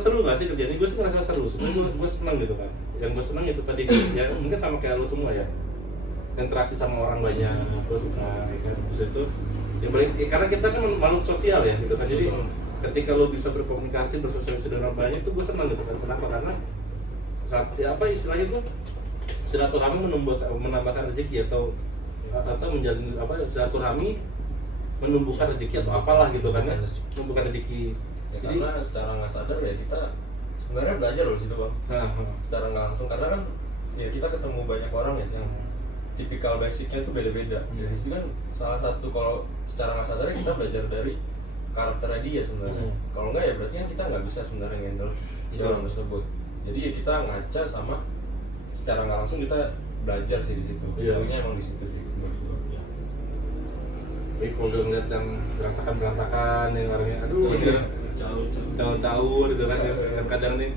seru nggak sih kerjaan ini? Gue sih ngerasa seru, sebenarnya gue senang gitu kan. Yang gue senang itu tadi ya mungkin sama kayak lo semua ya, interaksi sama orang banyak, gue suka ya kan. Terus itu karena kita kan makhluk sosial ya gitu kan, jadi ketika lo bisa berkomunikasi, bersosialisasi dengan orang banyak itu gue senang gitu kan. Kenapa? Karena saat ya apa istilahnya itu silaturahmi menambahkan rezeki atau menjalin apa silaturahmi menumbuhkan rezeki atau apalah gitu kan ya, menumbuhkan rezeki. Ya, Jadi, karena secara nggak sadar ya kita sebenarnya belajar loh situ bang. Secara nggak langsung karena kan ya kita ketemu banyak orang ya yang tipikal basicnya itu beda-beda. Jadi itu kan salah satu kalau secara nggak sadar kita belajar dari karakternya dia sebenarnya. Kalau nggak ya berarti kan kita nggak bisa sebenarnya handle si orang tersebut. Jadi ya kita ngaca sama secara nggak langsung kita belajar sih di situ. Sebenarnya emang di situ sih. Tapi kalau udah ngeliat yang berantakan yang orangnya aduh caur gitu kan, yang kadang nih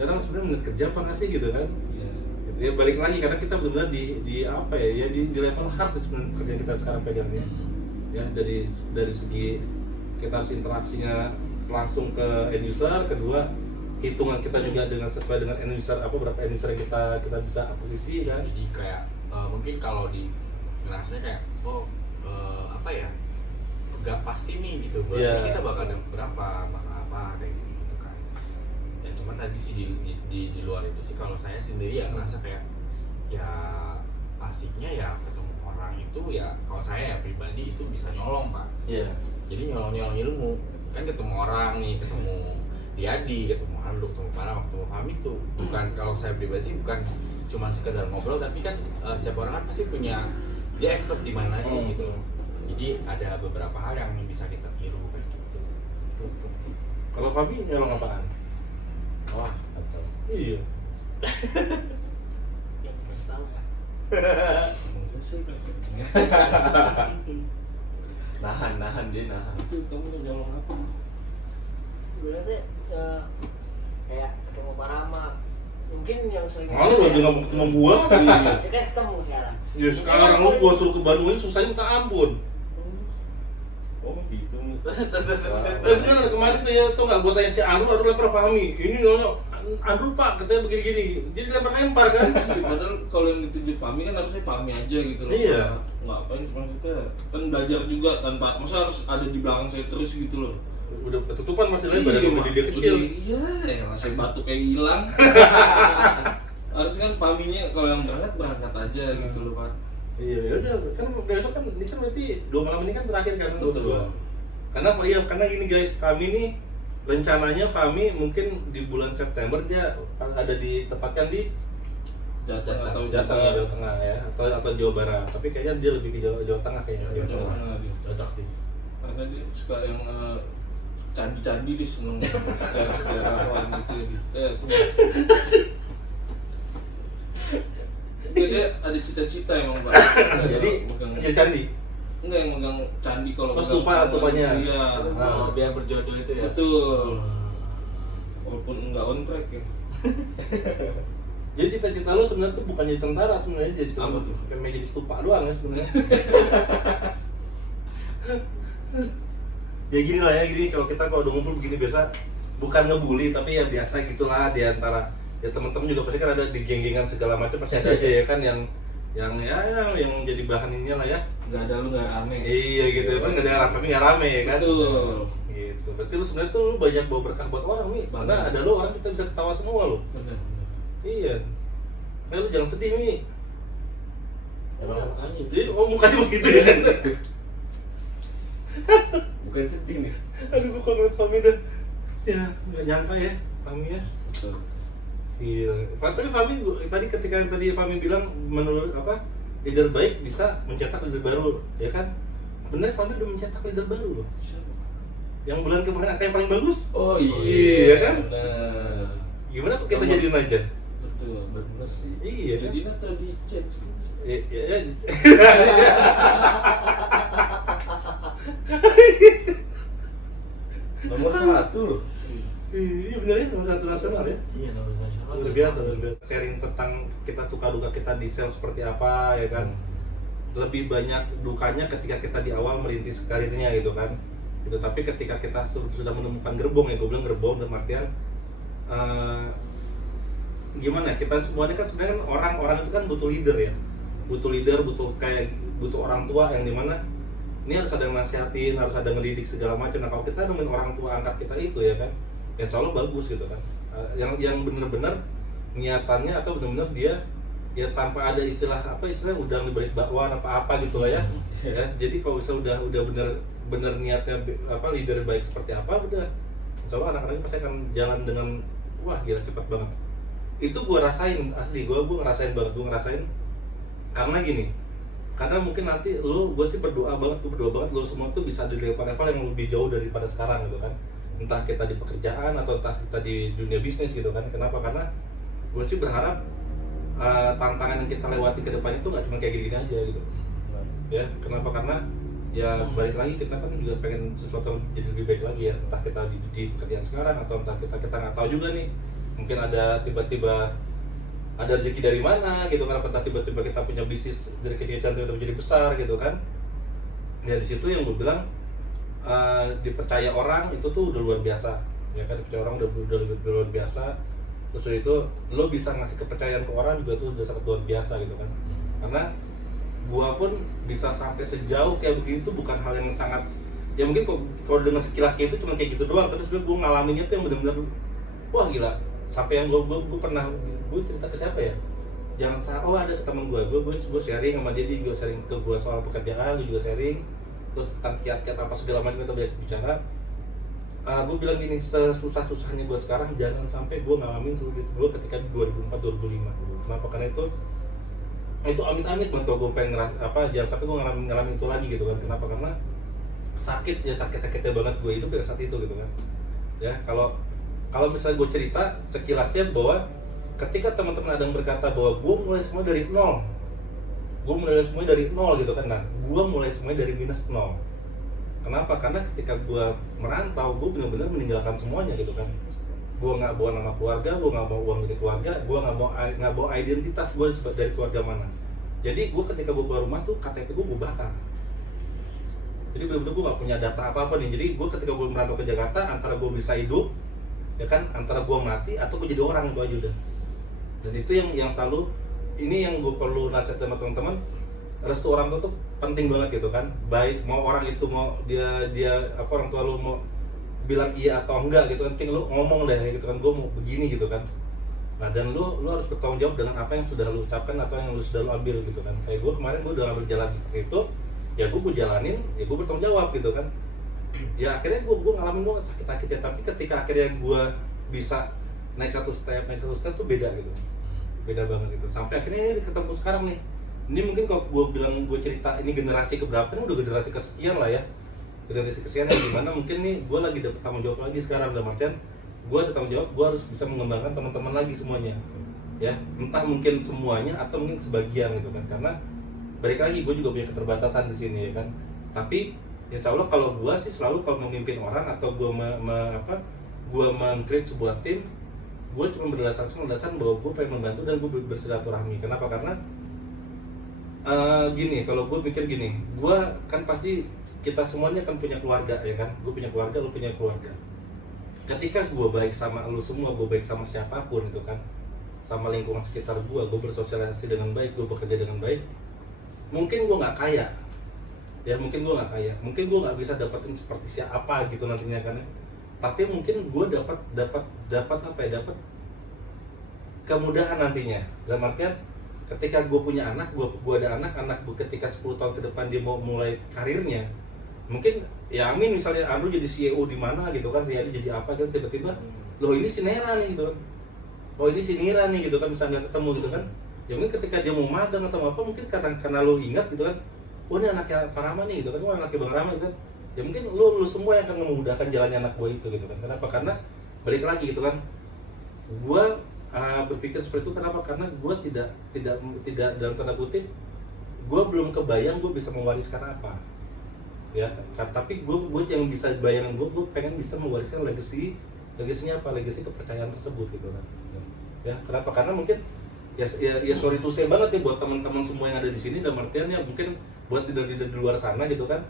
orang sebenarnya menit kerja apa nggak sih gitu kan. Ya balik lagi karena kita benar-benar di apa ya di level hard sebenarnya kerjaan kita sekarang pegangnya ya, dari segi kita harus interaksinya langsung ke end user, kedua hitungan kita juga dengan sesuai dengan end user apa berapa end user yang kita bisa akuisisi kan. Jadi kayak mungkin kalau di ngerasanya kayak apa ya nggak pasti nih gitu, berarti kita bakal dapat berapa apa kayak gitu kan. Dan cuma tadi sih di luar itu sih kalau saya sendiri ya ngerasa kayak ya asiknya ya ketemu orang itu ya, kalau saya ya pribadi itu bisa nyolong pak. Jadi nyolong ilmu kan, ketemu orang nih, ketemu Diadi, ketemu Anduk, ketemu Para, ketemu kami tuh bukan, kalau saya pribadi sih bukan cuma sekedar ngobrol, tapi kan setiap orang kan pasti punya dia expert di mana sih gitu loh. Jadi ada beberapa hal yang bisa kita tiru kayak gitu. Kalau Fabi nyolong apaan? Wah, kacau. Iya. Yang kasih tahu ya. Nahan dia nahan. Itu kamu nyolong apa? Sebenarnya kayak ketemu Parama. Mungkin yang sering. Malu lagi nggak mau ketemu gua. Kita kan ketemu sekarang. Ya sekarang lu gua suruh ke Bandung ini susahnya minta ampun. Oh gitu. Terus kan kemarin tuh ya, tuh nggak gua tanya si Andrew lempar Fahmi. Ini nanya Andrew pak katanya begini-gini. Jadi lempar kan. Padahal kalau yang ditunjuk Fahmi kan harusnya Fahmi aja gitu loh. Iya. Ngapain maksudnya? Kan belajar juga tanpa masa harus ada di belakang saya terus gitu loh. Udah ketutupan masih lain badan dia kecil. Iya, saya batuk kayak hilang. Harusnya kan Fahminya kalau yang berangkat aja gitu loh Pak. Iya, ya udah kan besok kan ini kan berarti 2 malam ini kan terakhir kan untuk Betul. Karena gini guys, kami nih rencananya kami mungkin di bulan September dia ada ditempatkan di Jateng atau Jawa Tengah ya atau Jawa Barat. Tapi kayaknya dia lebih ke Jawa Tengah kayaknya. Jawa Tengah dia. Cocok sih. Karena dia suka yang candi-candi dia seneng sejarah-sejarahan gitu. Dia ada cita-cita emang Pak. Jadi jadi candi. Enggak yang megang candi kalau Stupanya. Iya. Biar berjodoh itu ya. Betul. Walaupun enggak on track ya. Jadi cita-cita lu sebenarnya tuh bukan jadi tentara sebenarnya, jadi apa tuh? Kayak jadi stupa doang ya sebenarnya. Ya gini lah ya, gini kalau kita udah ngumpul begini biasa bukan ngebully tapi ya biasa gitulah di antara ya teman-teman juga pasti kan ada di geng-gengan segala macam pasti ada aja ya kan yang jadi bahan ininya lah ya. Enggak ada lu enggak rame. Iya gitu kan nggak ada tapi nggak rame ya kan. Betul. Gitu. Berarti lu sebenarnya tuh lu banyak bawa berkah buat orang nih. Karena ada lu orang kita bisa ketawa semua lu. Benar. Iya. Kayak lu jangan sedih nih. Emang mukanya Jadi mukanya begitu ya kan. bukan sedih nih. Aduh gua kalau ngeliat Fahmi dah. Ya nggak nyangka ya Fahmi ya. Betul. Iya. Tapi Fahmi tadi ketika Fahmi bilang menurut apa leader baik bisa mencetak leader baru, ya kan? Benar Fahmi udah mencetak leader baru loh. Yang bulan kemarin angka yang paling bagus. Oh Iya kan? Benar. Gimana kok kita jadiin aja? Betul, benar sih. Iya kan? Jadi atau di chat sih. Ya. Nomor 1 loh. Iya benar ya, nomor 1 nasional ya. Iya, nomor nasional. Luar biasa. Sharing tentang kita suka duka kita di sales seperti apa ya kan. Lebih banyak dukanya ketika kita di awal merintis karirnya gitu kan. Gitu. Tapi ketika kita sudah menemukan gerbong ya, gue bilang gerbong dalam artian gimana ya, kita semua ini kan sebenarnya orang-orang itu kan butuh leader ya, butuh orang tua yang dimana ini harus ada yang nasihatin, harus ada ngedidik segala macam. Nah kalau kita nemuin orang tua angkat kita itu ya kan, ya insya Allah bagus gitu kan. Yang benar-benar niatannya atau benar-benar dia ya tanpa ada istilah udang di balik bakwan apa gitu lah ya. Ya jadi kalau misalnya udah benar niatnya leader baik seperti apa, udah insya Allah anak-anaknya pasti akan jalan dengan wah gila cepat banget. Itu gue rasain asli, gue ngerasain banget, karena gini, karena mungkin nanti gue sih berdoa banget lo semua tuh bisa di level yang lebih jauh daripada sekarang gitu kan, entah kita di pekerjaan atau entah kita di dunia bisnis gitu kan. Kenapa? Karena gue sih berharap tantangan yang kita lewati ke depan itu nggak cuma kayak gini aja gitu ya. Kenapa? Karena ya balik lagi kita kan juga pengen sesuatu yang jadi lebih baik lagi ya, entah kita di pekerjaan sekarang atau entah kita nggak tahu juga nih, mungkin ada tiba-tiba ada rezeki dari mana gitu kan, entah tiba-tiba kita punya bisnis dari kecil-kecilan tiba-tiba jadi besar gitu kan. Ya di situ yang gue bilang dipercaya orang itu tuh udah luar biasa ya kan, dipercaya orang udah luar biasa. Terus dari itu lo bisa ngasih kepercayaan ke orang juga tuh udah sangat luar biasa gitu kan. Karena gua pun bisa sampai sejauh kayak begitu bukan hal yang sangat ya, mungkin kalau dengan sekilas kayak itu cuma kayak gitu doang, terus gue ngalaminnya tuh yang benar-benar wah gila, sampai yang gue pernah gue cerita ke siapa ya, jangan salah, ada ke temen gue sharing sama dia sharing ke gue soal pekerjaan, gue juga sharing terus tentang kiat-kiat apa segala macam kita bicara. Gue bilang gini, sesusah-susahnya gue sekarang jangan sampai gue ngalamin sulit gue ketika 2004-2005. Kenapa? Karena itu amit-amit banget kalau gue pengen jangan sampai gue ngalamin itu lagi gitu kan. Kenapa? Karena sakitnya banget gue hidup pada saat itu gitu kan ya. Kalau misalnya gue cerita sekilasnya bahwa ketika teman-teman ada yang berkata bahwa gue mulai semua dari nol gitu kan, nah gue mulai semuanya dari minus nol. Kenapa? Karena ketika gue merantau, gue benar-benar meninggalkan semuanya gitu kan. Gue nggak bawa nama keluarga, gue nggak bawa uang dari keluarga, gue nggak bawa identitas gue dari keluarga mana. Jadi gue ketika gue keluar rumah tuh KTP gue bakar. Jadi benar-benar gue nggak punya data apa-apa nih. Jadi gue ketika gue merantau ke Jakarta, antara gue bisa hidup, ya kan, antara gue mati atau gue jadi orang, itu aja udah. Dan itu yang selalu, ini yang gue perlu nasihat sama teman-teman. Restu orang tua tuh penting banget gitu kan. Baik mau orang itu mau dia orang tua lu mau bilang iya atau enggak gitu kan, penting lu ngomong deh gitu kan, gue mau begini gitu kan. Nah dan lu harus bertanggung jawab dengan apa yang sudah lu ucapkan atau yang lu sudah lu ambil gitu kan. Kayak gue kemarin gue udah ngambil jalan seperti itu, ya gue jalanin, ya gue bertanggung jawab gitu kan. Ya akhirnya gue ngalamin banget sakit-sakit ya, tapi ketika akhirnya gue bisa naik satu step tuh beda gitu, beda banget gitu. Sampai akhirnya ini ketemu sekarang nih. Ini mungkin kalau gue bilang, gue cerita ini generasi keberapa, ini udah generasi kesekian lah ya, generasi kesekian yang dimana mungkin nih gue lagi dapet tanggung jawab lagi sekarang. Dalam artian gue ada tanggung jawab, gue harus bisa mengembangkan teman-teman lagi semuanya ya, entah mungkin semuanya atau mungkin sebagian gitu kan. Karena balik lagi gue juga punya keterbatasan di sini ya kan. Tapi insya Allah kalau gue sih selalu kalau memimpin orang atau gue meng-create sebuah tim, gue cuma berdasarkan bahwa gue pengen membantu dan gue bersilaturahmi. Kenapa? Karena gini, kalau gue pikir gini, gue kan pasti kita semuanya kan punya keluarga ya kan. Gue punya keluarga, lu punya keluarga. Ketika gue baik sama lu semua, gue baik sama siapapun itu kan, sama lingkungan sekitar gue bersosialisasi dengan baik, gue bekerja dengan baik, mungkin gue nggak kaya ya, mungkin gue nggak bisa dapetin seperti siapa gitu nantinya kan ya. Tapi mungkin gue dapat kemudahan nantinya. Dalam artian ketika gue punya anak, gue ada anak gue ketika 10 tahun ke depan dia mau mulai karirnya, mungkin ya amin misalnya Andrew jadi CEO di mana gitu kan, dia jadi apa gitu, tiba-tiba loh ini si Nera nih gitu kan, oh ini si Nira nih gitu kan, misalnya ketemu gitu kan. Ya mungkin ketika dia mau magang atau apa, mungkin karena lo ingat gitu kan, oh ini anaknya Pak Rama nih gitu kan, oh anaknya Bang Rama gitu kan. Ya mungkin lo semua yang akan memudahkan jalannya anak gue itu gitu kan. Kenapa? Karena balik lagi gitu kan, gue berpikir seperti itu. Kenapa? Karena gue tidak dalam tanda kutip, gue belum kebayang gue bisa mewariskan apa ya kan. Tapi gue yang bisa bayangan gue pengen bisa mewariskan legasinya apa, legasi kepercayaan tersebut gitu kan ya. Kenapa? Karena mungkin ya sorry to say banget ya buat teman-teman semua yang ada di sini, dalam artiannya mungkin buat di luar sana gitu kan,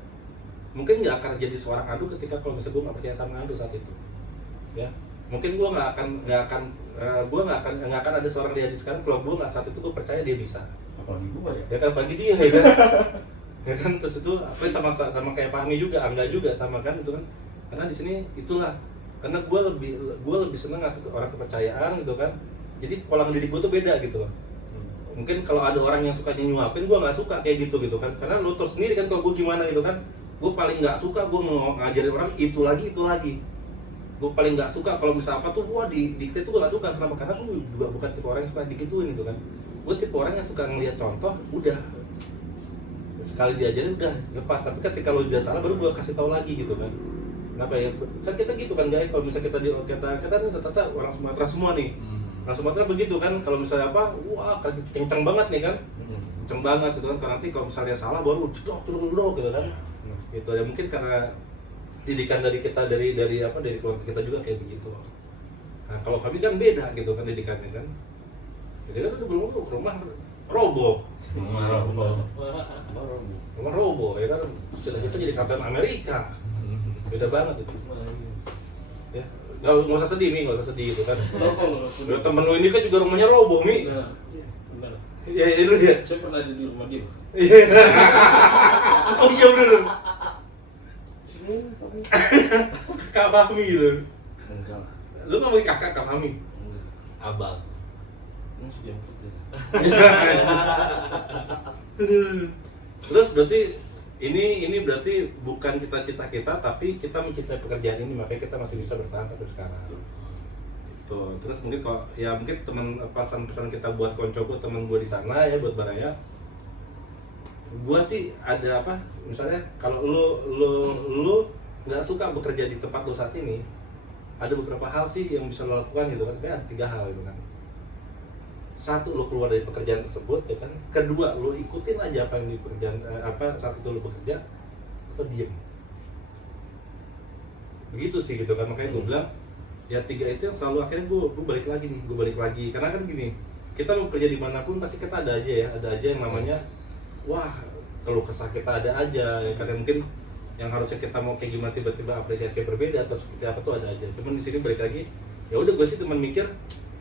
mungkin nggak akan jadi seorang Adu ketika kalau misalnya gue nggak percaya sama Adu saat itu ya. mungkin gue nggak akan ada seorang dia di sekarang kalau gue nggak saat itu gue percaya dia bisa. Apalagi gue ya. Ya kan pagi dia ya kan. Ya kan terus itu apa sama kayak Fahmi juga, Angga juga sama kan itu kan. Karena di sini itulah. Karena gue lebih seneng ngasih ke orang kepercayaan gitu kan. Jadi pola ngedidik gue tuh beda gitu loh. Mungkin kalau ada orang yang sukanya nyuapin, gue nggak suka kayak gitu kan. Karena lu terus sendiri kan kalau gue gimana gitu kan. Gue paling nggak suka gue mau ngajarin orang itu lagi. Gue paling nggak suka kalau misalnya apa tuh gue dikte tuh gue nggak suka. Kenapa? Karena gue juga bukan tipe orang yang suka digituin gitu kan. Gue tipe orang yang suka ngeliat contoh, udah sekali diajarin udah lepas. Tapi ketika lo udah salah baru gue kasih tahu lagi gitu kan. Kenapa ya? Kan kita gitu kan guys. Kalau misalnya kita nih rata-rata orang Sumatera semua nih. Orang Sumatera begitu kan. Kalau misalnya apa, wah kenceng banget nih kan. Kenceng banget gitu kan. Karena nanti kalau misalnya salah baru jedok gitu kan. Gitu ya mungkin karena didikan dari kita dari keluarga kita juga kayak begitu. Nah kalau kami kan beda gitu kan didikannya kan. Jadi kan itu belum rumah roboh. Rumah roboh ya kan. Sudah kita jadi Kapten Amerika. Beda banget itu. Ya, nggak usah sedih Mi, nggak usah sedih gitu kan. Ya, temen lo ini kan juga rumahnya roboh Mi. Benar. Ya itu dia. Saya pernah ada di rumah dia. Oh iya bener. Sini Fahmi. Kak Fahmi gitu. Enggak. Lu ngomongin kakak Kak Fahmi. Abang. Ini sejam kerja. Terus berarti ini berarti bukan cita-cita kita tapi kita mencintai pekerjaan ini makanya kita masih bisa bertahan sampai sekarang. Tuh, terus mungkin kok ya mungkin teman pesan-pesan kita buat koncoku teman gue di sana ya buat Baraya. Gua sih ada apa? Misalnya kalau lu nggak suka bekerja di tempat lu saat ini, ada beberapa hal sih yang bisa lo lakukan gitu kan. Sebenarnya ada 3 hal gitu kan. Satu, lo keluar dari pekerjaan tersebut ya kan. Kedua, lo ikutin aja apa yang di pekerjaan saat itu lo bekerja atau diem. Begitu sih gitu kan. Makanya gue bilang ya 3 itu yang selalu akhirnya gue balik lagi karena kan gini, kita mau kerja dimanapun pasti kita ada aja yang namanya wah kalau kesah kita ada aja ya kan. Mungkin yang harusnya kita mau kayak gimana tiba-tiba apresiasi berbeda atau seperti apa tuh ada aja. Cuman di sini balik lagi ya udah gue sih teman mikir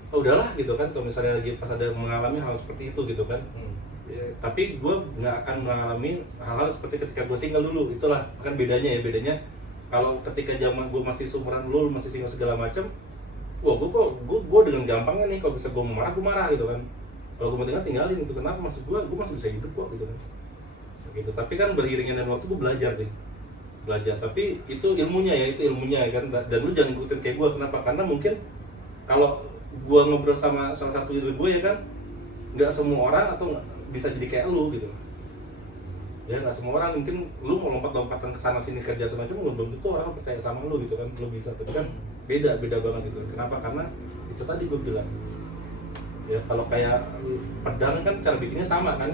oh udahlah gitu kan kalau misalnya lagi pas ada mengalami hal seperti itu gitu kan. Ya, tapi gue nggak akan mengalami hal-hal seperti ketika gue single dulu. Itulah kan bedanya kalau ketika zaman gue masih seumuran lu masih single segala macam, wah gue dengan gampangnya nih kalau bisa gue marah gitu kan. Kalau gue mau tinggalin itu kenapa maksud gue masih bisa hidup kok gitu kan. Gitu. Tapi kan beriringnya dengan waktu gue belajar. Tapi itu ilmunya kan. Dan lu jangan ikutin kayak gue. Kenapa? Karena mungkin kalau gue ngobrol sama salah satu diri gue ya kan, nggak semua orang atau bisa jadi kayak lu gitu. Ya nggak semua orang, mungkin lu mau lompat-lompatan ke sana sini kerja semacam belum tentu orang percaya sama lu gitu kan. Lu bisa, tapi kan beda banget gitu. Kenapa? Karena itu tadi gue bilang. Ya kalau kayak pedang kan cara bikinnya sama kan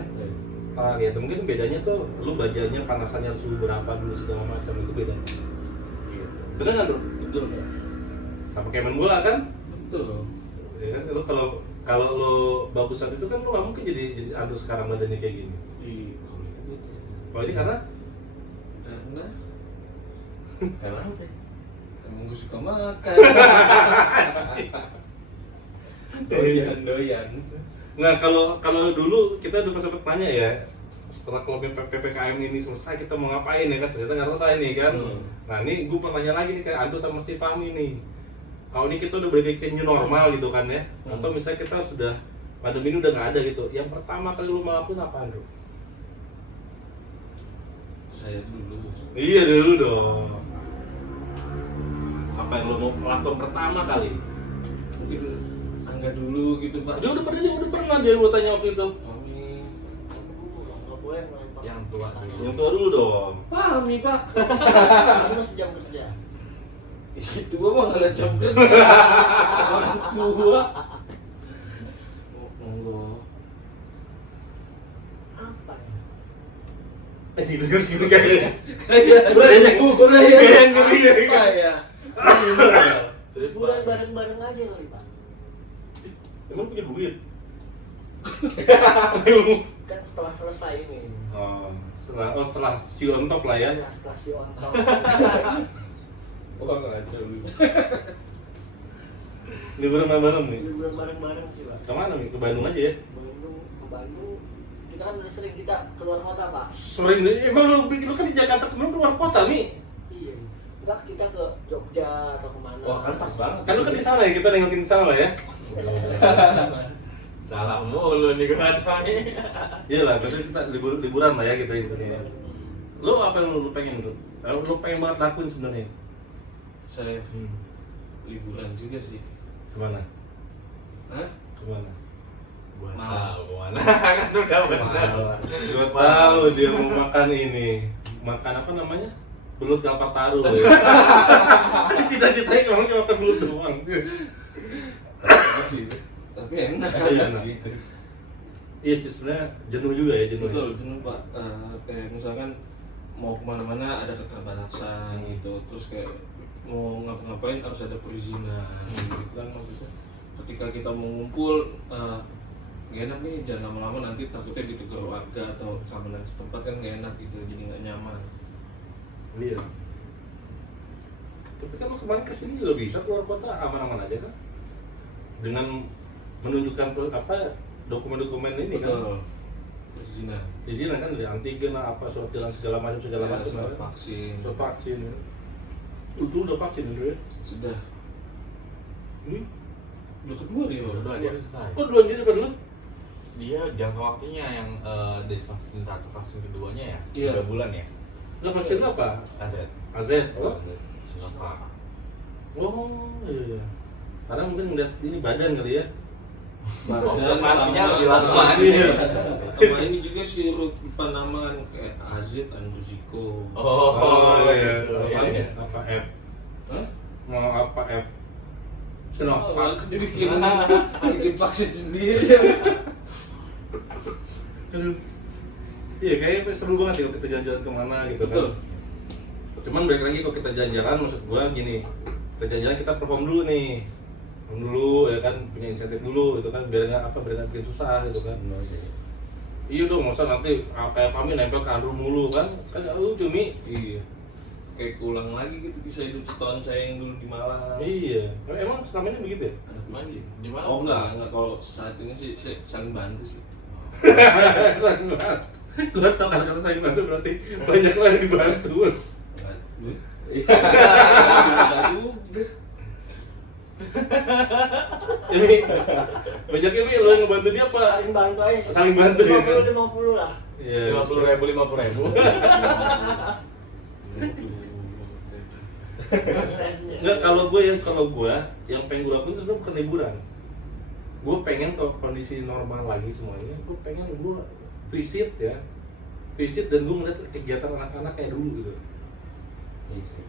ya. Mungkin bedanya tuh lu bajanya panasannya suhu berapa dulu segala macam itu beda. Gitu. Bener nggak bro? Betul kan? Sama kayak main bola kan? Betul. Ya, lu kalau lo bagus saat itu kan lo nggak mungkin jadi Ando sekarang badannya kayak gini. Iya, kalau itu betul. Kalau ini karena apa? Emang gue suka makan. Doyan. Nah kalau dulu kita udah sempat tanya ya, setelah kalau PPKM ini selesai kita mau ngapain ya kan, ternyata nggak selesai nih kan. Nah ini gue mau tanya lagi nih kayak Ando sama si Fahmi nih. Kalau ini kita udah balik ke new normal gitu kan ya, atau misalnya kita sudah pandemi ini udah nggak ada gitu, yang pertama kali lu melakukan apa Ando? Saya dulu. Iya dulu dong. Apa yang lu mau lakukan pertama kali? Mungkin Angga dulu gitu Pak. Dia udah pernah dia gua tanya waktu itu. Fahmi. Nggak boleh melempar. Yang tua dulu. Yang tua dulu dong. Fahmi Pak. Cuma sejam kerja. Itu gua mah ngeliat jam kerja. Orang tua. Monggo. Apa ya? Gini kayaknya. Kayak Kayak ngeri ya. Apa ya? Serius Bulan Pak? bareng-bareng aja kali Pak. Emang punya duit? Kan setelah selesai ini. Setelah si on top lah ya. Ya setelah si on top. Wah ngaco lu. Liburan bareng nih. Liburan bareng-bareng sih Pak. Kemana nih? Ke Bandung aja ya? Ke Bandung. Kita kan udah sering kita keluar kota Pak. Sering deh. Emang lu kan di Jakarta keluar kota nih? Iya. Enggak kita ke Jogja atau kemana? Wah kan pas banget. Kan lu kan di sana ya, kita nengokin di sana lah ya. Salah mulu nih gue kata nih. Iya lah, berarti kita liburan lah ya gitu intinya. Lu apa yang lu pengen tuh? Lu pengen banget lakuin sebenarnya? Saya liburan juga sih. Kemana? Hah? Kemana? Gua Malang. tahu kemana kan udah benar. Gua tahu dia mau makan ini. Makan apa namanya? Belut kelapa taru. Cita-citanya kemana cuma makan belut doang. Tapi enak Iya, enak. sih. Iya sih sebenarnya jenuh juga ya jenuh. Betul, jenuh Pak. Kayak misalkan mau kemana-mana ada keterbatasan gitu, terus kayak mau ngapa-ngapain harus ada perizinan gitu kan, maksudnya ketika kita mau ngumpul gak enak nih, jangan lama-lama nanti takutnya ditegur warga atau keamanan setempat kan gak enak gitu, jadi gak nyaman. Iya. Tapi kan lo kemarin kesini juga bisa keluar kota aman-aman aja kan? Dengan menunjukkan apa dokumen-dokumen ini kan? Betul, perizinan. Izinan kan dari antigen lah, apa surat jalan segala macam Ya, macam. surat vaksin. Surat vaksin. Ya. Lu udah vaksin dulu ya? Sudah. Ini? Udah kedua dia Pak. Udah dia selesai. Kok duluan dia daripada lu? Dia jangka waktunya yang dari vaksin 1 vaksin keduanya ya Iya. 3 bulan ya. Lah vaksin lu apa? AZ. AZ. Oh. Sinovac. Oh, iya. Karena mungkin ngeliat ini badan kali ya. Observasinya sama- lebih lama. sama ini juga sirup penamakan kayak AZ, Anbuziko. iya. gitu. Iya, iya. Apa F? Hah? Mau apa F? Sinovac. Bikin vaksin sendiri. Aduh. Iya kayaknya seru banget ya kalau kita jalan-jalan kemana gitu kan. Betul. Cuman balik lagi kalau kita jalan-jalan maksud gua gini, kita jalan-jalan kita perform dulu nih. Perform dulu ya kan, punya insentif dulu gitu kan, biar nggak bikin susah gitu kan. Iya dong, masa nanti kayak kami nempel ke Andrew mulu kan lucu Mi. Iya. Kayak ulang lagi gitu kisah hidup setahun saya yang dulu di Malang. Iya. Emang selama ini begitu ya? Masih di mana? Oh enggak, kalau saat ini sih saya saling bantu sih. Saling bantu. Gua tau kalau kata saling bantu berarti banyak lah yang dibantu. Enggak. Ini banyaknya Mi, lo yang ngebantu dia apa? Saling bantu aja sih. Saling bantu ya, kan? 50 lah. Iya. 50.000. Enggak, kalau gue yang pengen gue lakuin itu sebenarnya bukan liburan. Gue pengen kalau kondisi normal lagi semuanya, gue pengen gue visit dan gue ngeliat kegiatan anak-anak kayak dulu gitu.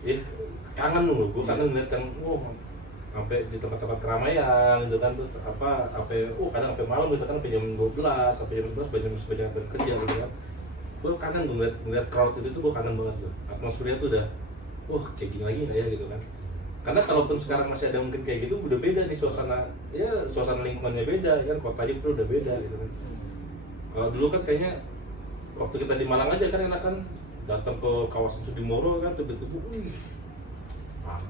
Ya, kangen loh, gue kangen ngeliat yang sampai di tempat-tempat keramaian gitu kan, terus kadang sampai malam gitu kan, sampai jam 12, sampai jam 11 banyak kerja gitu kan. Gue kangen gue ngeliat crowd itu tuh, gue kangen banget tuh. Atmosfernya tuh udah kayak gini lagi nggak ya gitu kan. Karena kalaupun sekarang masih ada mungkin kayak gitu, udah beda nih suasana lingkungannya beda ya kan, kotanya pun udah beda gitu kan. Kalau dulu kan kayaknya waktu kita di Malang aja kan enak kan, datang ke kawasan Sudimoro kan tiba-tiba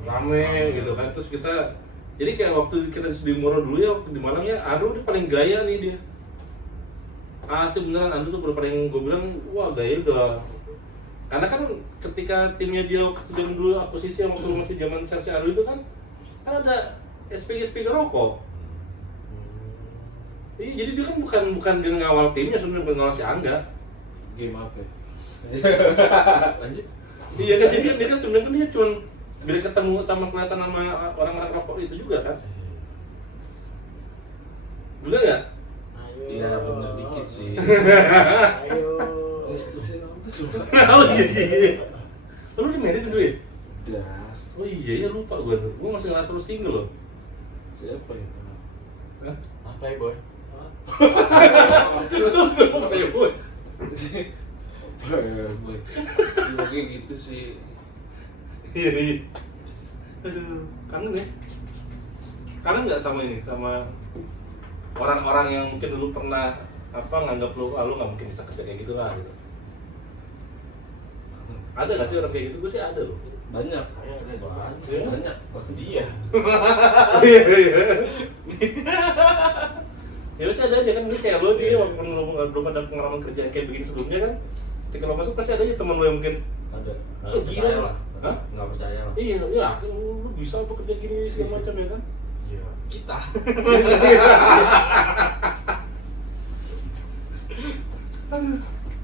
rame gitu kan. Terus kita jadi kayak waktu kita di Sudimoro dulu ya, waktu di Malang ya, Andrew dia paling gaya nih dia. Asli beneran, Andrew tuh paling, gue bilang wah gaya udah. Karena kan ketika timnya dia waktu zaman dulu akuisisi yang waktu masih zaman Chelsea Andrew itu kan ada SPG rokok. Iya, jadi dia kan bukan dia ngawal timnya sebenarnya, bukan ngawal si Angga. Game apa ya? Lanjut. Iya kan, jadi dia kan sebenarnya kan dia cuma biar ketemu sama kelihatan sama orang-orang rokok itu juga kan. Bener nggak? Ayo. Iya bener dikit sih. Ayo. Terusin apa tuh? Oh iya. Lu udah married dulu ya? Udah. Oh iya lupa gue masih ngerasa lu single loh. Siapa ya? Hah? Apa ya boy? Apa ya boy? Boy. Kayak gitu sih. Iya. Aduh, kangen ya? Kangen nggak sama ini, sama orang-orang yang mungkin dulu pernah nganggap lu nggak mungkin bisa kerja kayak gitu lah gitu. Ada nggak sih orang kayak gitu? Gue sih ada loh. Banyak. Saya ada banyak. Ya. Banyak. Dia. Iya iya. Ya pasti ada aja kan, ini kayak lo dia walaupun lo belum ada pengalaman kerja kayak begini sebelumnya kan, ketika lo masuk pasti ada aja teman lo yang mungkin Ada. Oh, gila Percaya lah. Hah? Nggak percaya lah. Iya, ya, lu bisa apa kerja gini segala macam ya kan? Iya. Kita.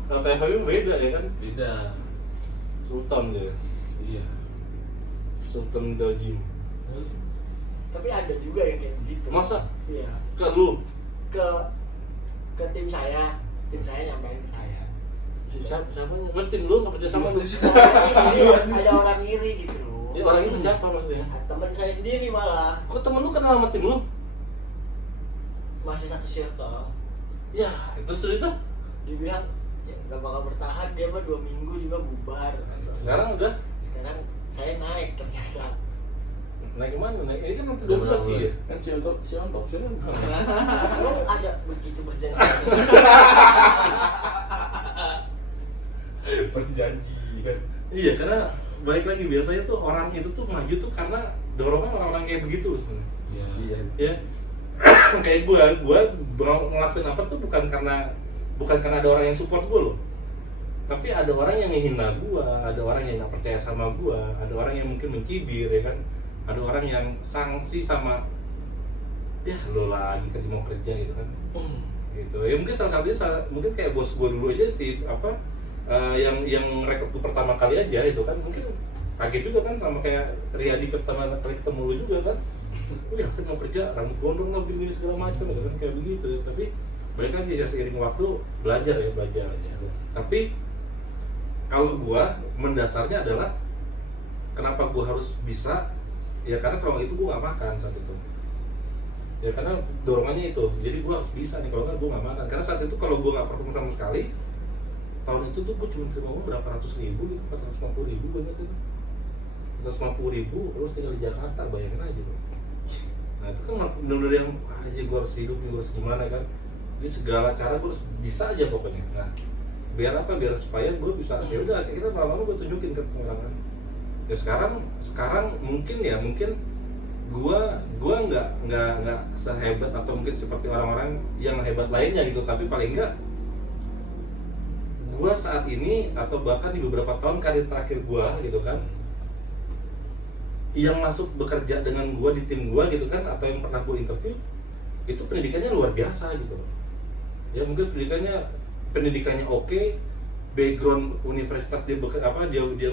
Nah, kayak Habib beda ya kan? Beda. Sultan dia, Iya. Sultan Dajim. Tapi ada juga yang kayak begitu. Masa? Iya. Ke lu? Ke tim saya nyampein ke saya. Siapa? Ngertiin lu nggak percaya sama lu? Ada orang iri gitu loh. Ya orang itu siapa maksudnya? Teman saya sendiri malah Kok temen lu kenal sama tim lu? masih satu circle. Ya, terus itu Dibilang ya nggak bakal bertahan, dia mah 2 minggu juga bubar. sekarang udah Sekarang saya naik ternyata. naik kemana? Naik ini kan nanti 12 sih ya? Kan Siontok. Emang ada begitu berjanji? Berjanji kan. Iya, karena balik lagi biasanya tuh orang itu tuh maju tuh karena dorongan orang-orang kayak begitu sebenarnya. Iya. Iya. Ya kayak gue ngelakuin apa tuh bukan karena ada orang yang support gue loh, tapi ada orang yang menghina gue, ada orang yang nggak percaya sama gue, ada orang yang mungkin mencibir ya kan, ada orang yang sanksi sama ya lo lagi kan mau kerja gitu kan, gitu ya. Mungkin salah satunya mungkin kayak bos gue dulu aja sih apa yang rekrut gue pertama kali aja itu kan mungkin kaget juga kan, sama kayak Riyadi pertama kali ketemu lu juga kan. Ya kan mau kerja rambut gondrong lah gini segala macam gitu kan, kayak begitu. Tapi balik lagi ya, seiring waktu belajar aja. Tapi kalau gua mendasarnya adalah kenapa gua harus bisa ya, karena kalau itu gua nggak makan saat itu ya, karena dorongannya itu. Jadi gua harus bisa nih, kalau nggak gua nggak makan. Karena saat itu kalau gua nggak perform sama sekali, tahun itu tuh gua cuma terima uang berapa ratus ribu gitu, 450.000 banyak itu, 450.000 terus tinggal di Jakarta, bayangin aja tuh. Nah itu kan bener-bener yang aja gue harus hidup nih, gue harus gimana kan. Jadi segala cara gue harus bisa aja pokoknya. Nah biar apa? Biar supaya gue bisa, ya udah kita lama-lama gue tunjukin ke pengalaman. Ya sekarang mungkin gue nggak sehebat atau mungkin seperti orang-orang yang hebat lainnya gitu, tapi paling enggak gue saat ini atau bahkan di beberapa tahun karir terakhir gue gitu kan, yang masuk bekerja dengan gue di tim gue gitu kan, atau yang pernah gue interview itu pendidikannya luar biasa gitu ya. Mungkin pendidikannya oke, background universitas dia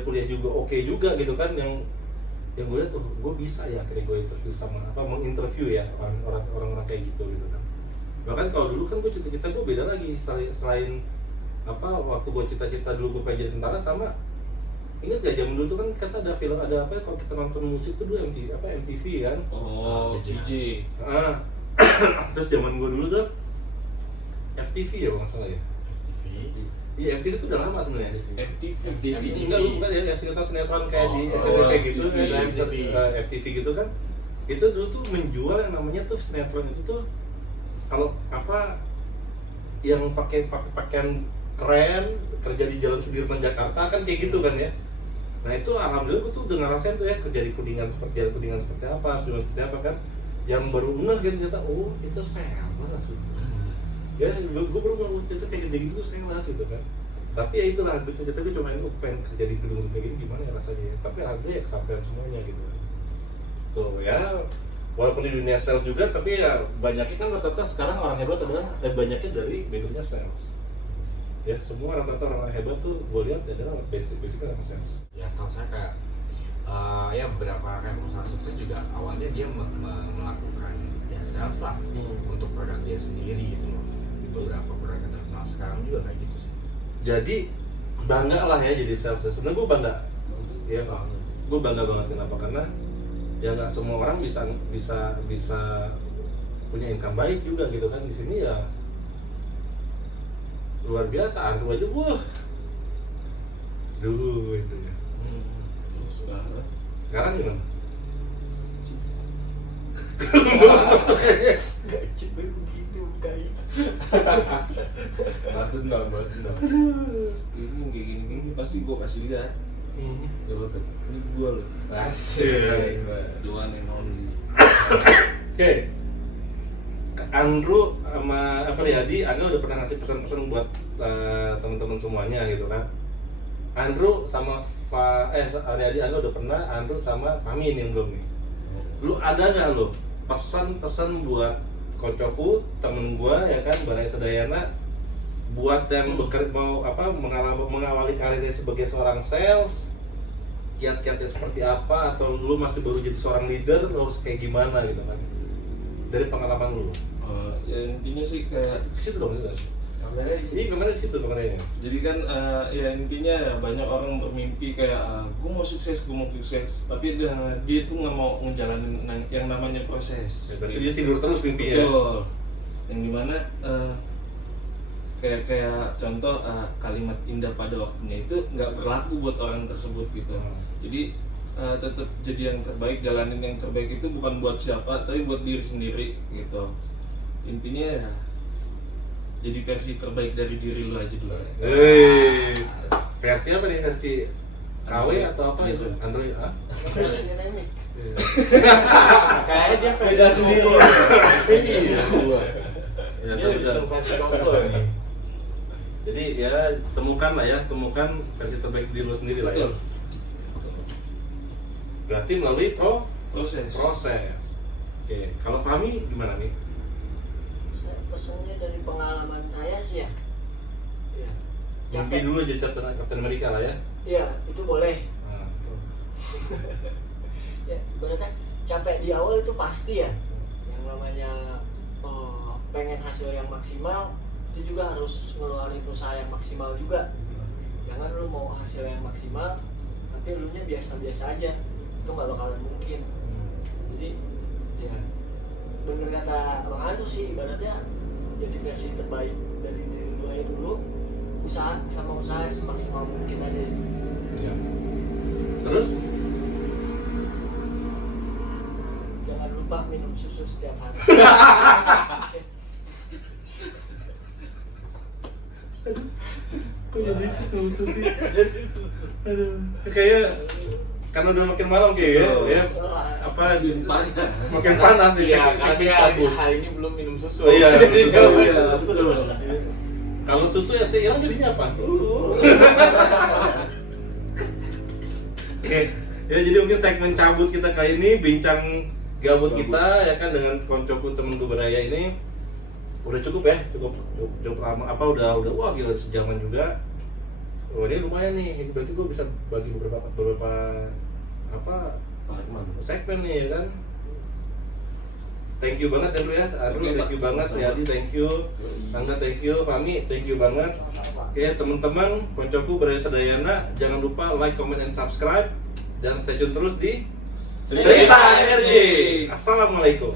kuliah juga oke juga gitu kan, yang gue lihat gue bisa ya akhirnya gue interview sama menginterview ya orang-orang kayak gitu kan. Bahkan kalau dulu kan gue cita-cita gue beda lagi, selain waktu gue cita-cita dulu gue pengen jadi tentara, sama ingat gak zaman dulu tuh kan kata ada film, ada apa ya, kalau kita nonton musik tuh dulu MTV kan. Oh, PJ. Terus zaman gue dulu tuh FTV ya kalau nggak salah ya. Iya, MTV itu udah lama sebenarnya. MTV. Enggak, lu bukan ya, sinetron kayak di SCTV kayak gitu, FTV gitu kan. Itu dulu tuh menjual yang namanya tuh sinetron itu tuh kalau yang pakai pakaian keren, kerja di Jalan Sudirman Jakarta kan kayak gitu kan ya. Nah itu alhamdulillah gue tuh udah ngerasain tuh ya, kerja di Kuningan seperti apa, seperti apa kan. Yang baru ngeh kan ternyata, oh itu sales ya, gue baru ngeh itu kayak gitu sales gitu kan. Tapi ya itulah, ternyata gue cuma pengen kerja di gedung kayak gini gimana ya rasanya. Tapi alhamdulillah ya kesampaian semuanya gitu. Tuh ya, walaupun di dunia sales juga, tapi ya banyaknya kan rata-rata sekarang orang hebat adalah banyaknya dari backgroundnya sales. Ya semua rata-rata orang hebat tuh gue lihat adalah basicnya apa sales. Ya setahu saya kayak ya beberapa kayak perusahaan sukses juga awalnya dia melakukan ya sales lah untuk produk dia sendiri gitu loh. Beberapa produk yang terkenal sekarang juga kayak gitu sih. Jadi bangga lah ya jadi sales. Sebenarnya gue bangga. Ya gue bangga banget. Kenapa? Karena ya nggak semua orang bisa punya income baik juga gitu kan. Di sini ya luar biasa, antu aja dulu itu ya. Sekarang gimana? Gak cuma begitu kali. Bahas dendam. Ini kayak gini pasti gue kasih lihat Gak betul. Ini gua loh. Asik. The one and only. Oke. Andrew sama Riyadi, Angga udah pernah ngasih pesan-pesan buat teman-teman semuanya gitu kan. Andrew sama Riyadi, Angga udah pernah. Andrew sama Fahmi ini yang belum nih. Lu ada nggak lu pesan-pesan buat koncoku, temen gua ya kan, Balai Sedayana, buat yang mau mengawali karirnya sebagai seorang sales, kiat-kiatnya seperti apa, atau lu masih baru jadi seorang leader, lu harus kayak gimana gitu kan, dari pengalaman lu? Ya intinya sih kayak Ke situ dong, itu sih. Kameranya di sini. Ini kameranya di situ kameranya. jadi kan ya intinya ya banyak orang bermimpi kayak gue mau sukses, tapi dia tuh nggak mau ngejalanin yang namanya proses. Berarti dia tidur terus mimpinya. Betul. Yang dimana kayak contoh kalimat indah pada waktunya itu nggak berlaku buat orang tersebut gitu. Jadi tetap jadi yang terbaik, jalanin yang terbaik itu bukan buat siapa, tapi buat diri sendiri gitu. Intinya ya jadi versi terbaik dari diri lu aja dulu. Versi apa nih? Versi KW atau apa itu? Android? Versi remix. Kayaknya dia versi Beda sendiri. Iya. Ya, Dia bisa versi koplo nih. jadi ya temukan versi terbaik diri lu sendiri lah ya. Betul. Berarti melalui Proses. Oke, kalau kami gimana nih? Pesannya dari pengalaman saya sih ya. Iya. Mimpi dulu jadi Captain America lah ya. Iya, itu boleh. Nah, tuh. Ya, ibaratnya capek di awal itu pasti ya. Yang namanya pengen hasil yang maksimal, itu juga harus ngeluarin usaha yang maksimal juga. Jangan lu mau hasil yang maksimal, tapi elunya biasa-biasa aja. Itu nggak bakalan mungkin. Jadi ya bener kata Bang Andu sih, ibaratnya jadi versi terbaik dari diri lu aja dulu, usaha semaksimal mungkin aja. Ya. Terus Jangan lupa minum susu setiap hari. kok jadi susu sih? Aduh, kayak karena udah makin malam kayak ya. Apa makin panas di Iya, sini. karena hari ini belum minum susu. Oh iya, betul. Iya, betul. Kalau susu ya seiring jadinya apa? Oke, ya jadi mungkin segmen cabut kita kali ini, bincang gabut kita ya kan dengan koncoku temen gue beraya ini udah cukup ya, cukup lama, udah wah gila sejaman juga. Oh ini lumayan nih, ini berarti gue bisa bagi beberapa segmen nih ya kan. Thank you banget ya ya, thank you banget, Riyadi thank you, Angga thank you, Fahmi thank you banget. Oke teman-teman, koncoku Balai Sedayana, jangan lupa like, comment, and subscribe, dan stay tune terus di Cerita Energi. Assalamualaikum.